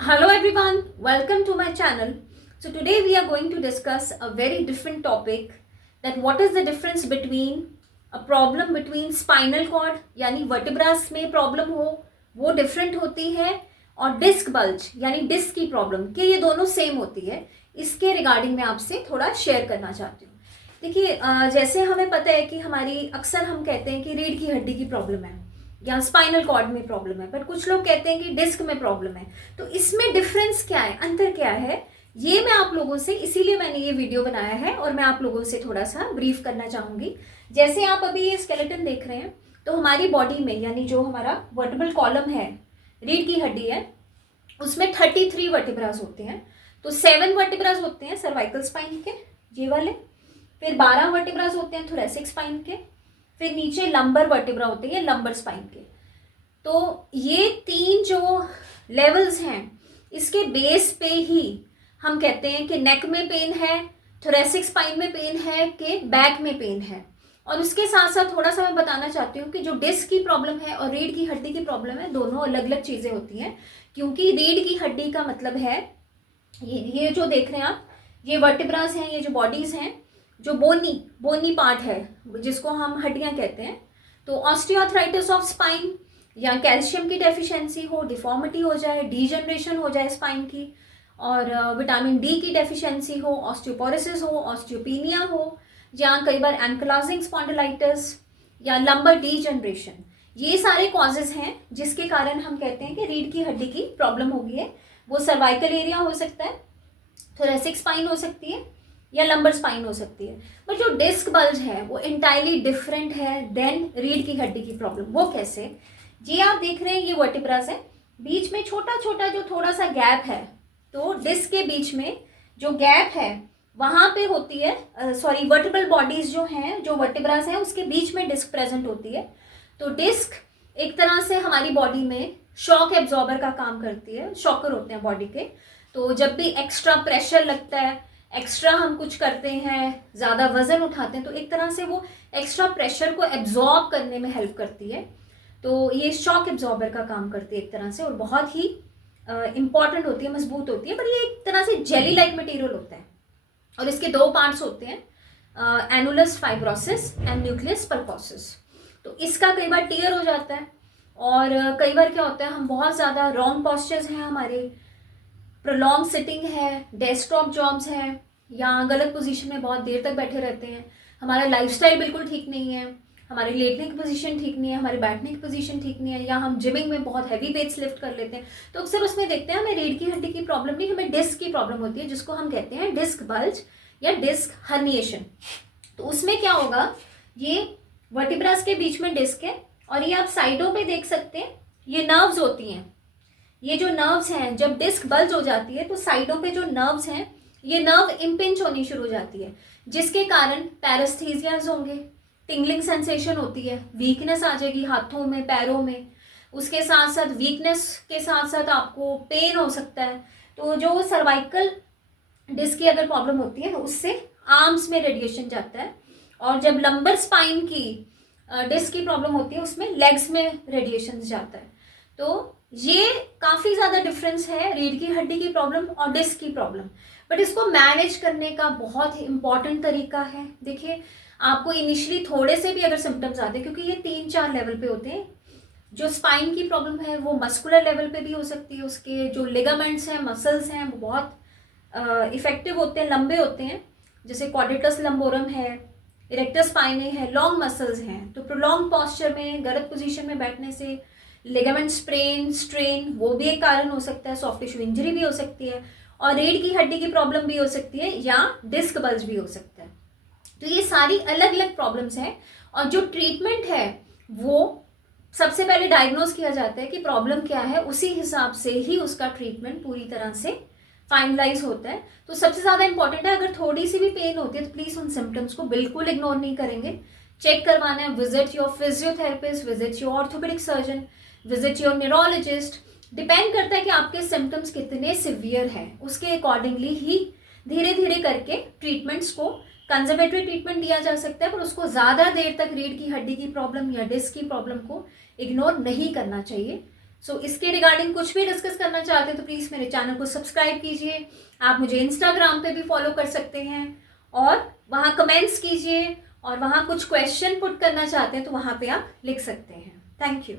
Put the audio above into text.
Hello everyone, welcome to my channel. So today we are going to discuss a very different topic, that what is the difference between a problem between spinal cord यानी vertebras में problem हो वो different होती है और disc bulge यानी disc की problem कि ये दोनों सेम होती है। इसके रिगार्डिंग मैं आपसे थोड़ा शेयर करना चाहती हूँ। देखिए जैसे हमें पता है कि हमारी अक्सर हम कहते हैं कि रीढ़ की हड्डी की प्रॉब्लम है या स्पाइनल कॉर्ड में प्रॉब्लम है, पर कुछ लोग कहते हैं कि डिस्क में प्रॉब्लम है। तो इसमें डिफरेंस क्या है, अंतर क्या है, ये मैं आप लोगों से, इसीलिए मैंने ये वीडियो बनाया है और मैं आप लोगों से थोड़ा सा ब्रीफ करना चाहूंगी। जैसे आप अभी ये स्केलेटन देख रहे हैं, तो हमारी बॉडी में यानी जो हमारा वर्टिब्रल कॉलम है, रीढ़ की हड्डी है, उसमें 33 वर्टिब्रास होते हैं। तो 7 वर्टिब्रास होते हैं सर्वाइकल स्पाइन के, ये वाले। फिर 12 वर्टिब्रास होते हैं थोरेसिक स्पाइन के। फिर नीचे लंबर वर्टिब्रा होते हैं लंबर स्पाइन के। तो ये तीन जो लेवल्स हैं, इसके बेस पे ही हम कहते हैं कि नेक में पेन है, थोरेसिक स्पाइन में पेन है, कि बैक में पेन है। और उसके साथ साथ थोड़ा सा मैं बताना चाहती हूँ कि जो डिस्क की प्रॉब्लम है और रीढ़ की हड्डी की प्रॉब्लम है, दोनों अलग अलग चीज़ें होती हैं। क्योंकि रीढ़ की हड्डी का मतलब है ये जो देख रहे हैं आप, ये वर्टिब्रास हैं, ये जो बॉडीज हैं, जो बोनी बोनी पार्ट है जिसको हम हड्डियां कहते हैं। तो ऑस्टियोआर्थराइटिस ऑफ स्पाइन या कैल्शियम की डेफिशिएंसी हो, डिफॉर्मिटी हो जाए, डीजनरेशन हो जाए स्पाइन की, और विटामिन डी की डेफिशिएंसी हो, ऑस्टियोपोरोसिस हो, ऑस्टियोपीनिया हो, या कई बार एंकलाइजिंग स्पॉन्डिलाइटिस या लंबर डीजनरेशन, ये सारे कॉजेज हैं जिसके कारण हम कहते हैं कि रीढ़ की हड्डी की प्रॉब्लम हो गई है। वो सर्वाइकल एरिया हो सकता है, थोरेसिक स्पाइन हो सकती है, या लंबर स्पाइन हो सकती है। बट जो डिस्क बल्ज है वो इंटायरली डिफरेंट है देन रीढ़ की हड्डी की प्रॉब्लम। वो कैसे, ये आप देख रहे हैं, ये वर्टिब्रास है, बीच में छोटा छोटा जो थोड़ा सा गैप है, तो डिस्क के बीच में जो गैप है वहां पे होती है, सॉरी, वर्टिब्रल बॉडीज जो हैं, जो वर्टिब्रास है, उसके बीच में डिस्क प्रेजेंट होती है। तो डिस्क एक तरह से हमारी बॉडी में शॉक एब्जॉर्बर का काम करती है, शॉकर होते हैं बॉडी के। तो जब भी एक्स्ट्रा प्रेशर लगता है, एक्स्ट्रा हम कुछ करते हैं, ज़्यादा वजन उठाते हैं, तो एक तरह से वो एक्स्ट्रा प्रेशर को एब्जॉर्ब करने में हेल्प करती है। तो ये शॉक एब्जॉर्बर का काम करती है एक तरह से, और बहुत ही इंपॉर्टेंट होती है, मजबूत होती है। पर ये एक तरह से जेली लाइक मटेरियल होता है, और इसके दो पार्ट्स होते हैं, एनुलस फाइब्रोसिस एंड न्यूक्लियस पल्पोसिस। तो इसका कई बार टीयर हो जाता है, और कई बार क्या होता है, हम बहुत ज़्यादा रॉन्ग पॉस्चर्स हैं हमारे, प्रोलॉन्ग सिटिंग है, डेस्कटॉप जॉब्स है, या गलत पोजीशन में बहुत देर तक बैठे रहते हैं, हमारा लाइफस्टाइल बिल्कुल ठीक नहीं है, हमारे लेटने की पोजीशन ठीक नहीं है, हमारे बैठने की पोजीशन ठीक नहीं है, या हम जिमिंग में बहुत हैवी वेट्स लिफ्ट कर लेते हैं, तो अक्सर उसमें देखते हैं हमें रीढ़ की हड्डी की प्रॉब्लम नहीं, हमें डिस्क की प्रॉब्लम होती है, जिसको हम कहते हैं डिस्क बल्ज या डिस्क हर्निएशन। तो उसमें क्या होगा, ये वर्टिब्रास के बीच में डिस्क है, और ये आप साइडों पे देख सकते हैं, ये नर्व्स होती हैं। ये जो नर्व्स हैं, जब डिस्क बल्ज हो जाती है तो साइडों पे जो नर्व्स हैं, ये नर्व इम्पिंच होनी शुरू हो जाती है, जिसके कारण पैरेस्थीसियाज होंगे, टिंगलिंग सेंसेशन होती है, वीकनेस आ जाएगी हाथों में, पैरों में। उसके साथ साथ वीकनेस के साथ साथ आपको पेन हो सकता है। तो जो सर्वाइकल डिस्क की अगर प्रॉब्लम होती है, तो उससे आर्म्स में रेडिएशन जाता है, और जब लंबर स्पाइन की डिस्क की प्रॉब्लम होती है, उसमें लेग्स में रेडिएशन जाता है। तो ये काफ़ी ज़्यादा डिफरेंस है रीढ़ की हड्डी की प्रॉब्लम और डिस्क की प्रॉब्लम। बट इसको मैनेज करने का बहुत ही इंपॉर्टेंट तरीका है। देखिए, आपको इनिशियली थोड़े से भी अगर सिम्टम्स आते हैं, क्योंकि ये 3-4 लेवल पे होते हैं, जो स्पाइन की प्रॉब्लम है वो मस्कुलर लेवल पे भी हो सकती है, उसके जो लिगामेंट्स हैं, मसल्स हैं, वो बहुत इफेक्टिव होते हैं, लंबे होते हैं, जैसे क्वाड्रिटस लंबोरम है, इरेक्टस स्पाइने है, लॉन्ग मसल्स हैं। तो प्रोलॉन्ग पॉस्चर में, गलत पोजीशन में बैठने से लिगामेंट स्ट्रेन, वो भी एक कारण हो सकता है, सॉफ्ट टिश्यू इंजरी भी हो सकती है, और रीढ़ की हड्डी की प्रॉब्लम भी हो सकती है, या डिस्क बल्ज भी हो सकता है। तो ये सारी अलग अलग प्रॉब्लम्स हैं, और जो ट्रीटमेंट है वो सबसे पहले डायग्नोज किया जाता है कि प्रॉब्लम क्या है, उसी हिसाब से ही उसका ट्रीटमेंट पूरी तरह से फाइनलाइज होता है। तो सबसे ज़्यादा इंपॉर्टेंट है, अगर थोड़ी सी भी पेन होती है तो प्लीज़ उन सिम्टम्स को बिल्कुल इग्नोर नहीं करेंगे, चेक करवाना है, visit your physiotherapist, visit your orthopaedic surgeon, visit your neurologist. Depend करता है कि आपके सिम्टम्स कितने सिवियर हैं, उसके अकॉर्डिंगली ही धीरे धीरे करके ट्रीटमेंट्स को, कंजर्वेटरी ट्रीटमेंट दिया जा सकता है, पर उसको ज़्यादा देर तक रीढ़ की हड्डी की प्रॉब्लम या डिस्क की प्रॉब्लम को इग्नोर नहीं करना चाहिए। सो इसके रिगार्डिंग कुछ भी डिस्कस करना चाहते हैं तो प्लीज़ मेरे चैनल को सब्सक्राइब कीजिए। आप मुझे इंस्टाग्राम पे भी फॉलो कर सकते हैं और वहाँ कमेंट्स कीजिए, और वहाँ कुछ क्वेश्चन पुट करना चाहते हैं तो वहाँ पे आप लिख सकते हैं। Thank you.